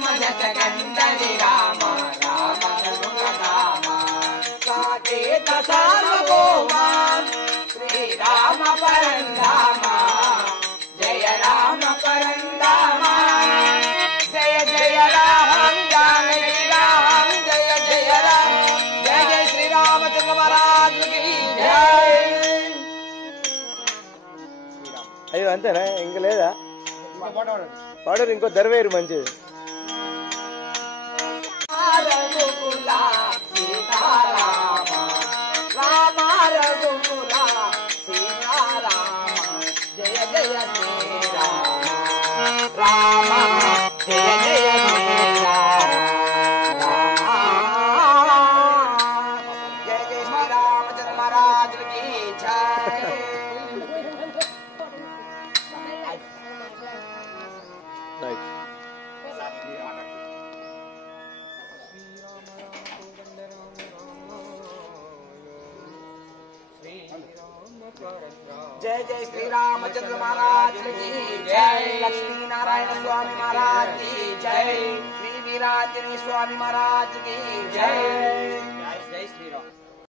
जगन्ननि राम राम रघुनाम साकेत सार्वभौमा श्रीराम परन्धाम जय राम परन्धाम जय जय राम जानकी राम जय जय राम जय जय श्री रामचंद्र महाराज की जय। అయ్యో అంతేనా ఇంక లేదా పాడరు ఇంకో దర్వేరు మంచిది सीताराम राम रघुकुला सीताराम जय जय श्री राम राम जय जय श्री राम जय जय श्री रामचंद्र महाराज की जय। जय जय श्री रामचंद्र महाराज की जय। लक्ष्मी नारायण स्वामी महाराज की जय। श्री वीरांजनी स्वामी महाराज की जय। जय श्री राम।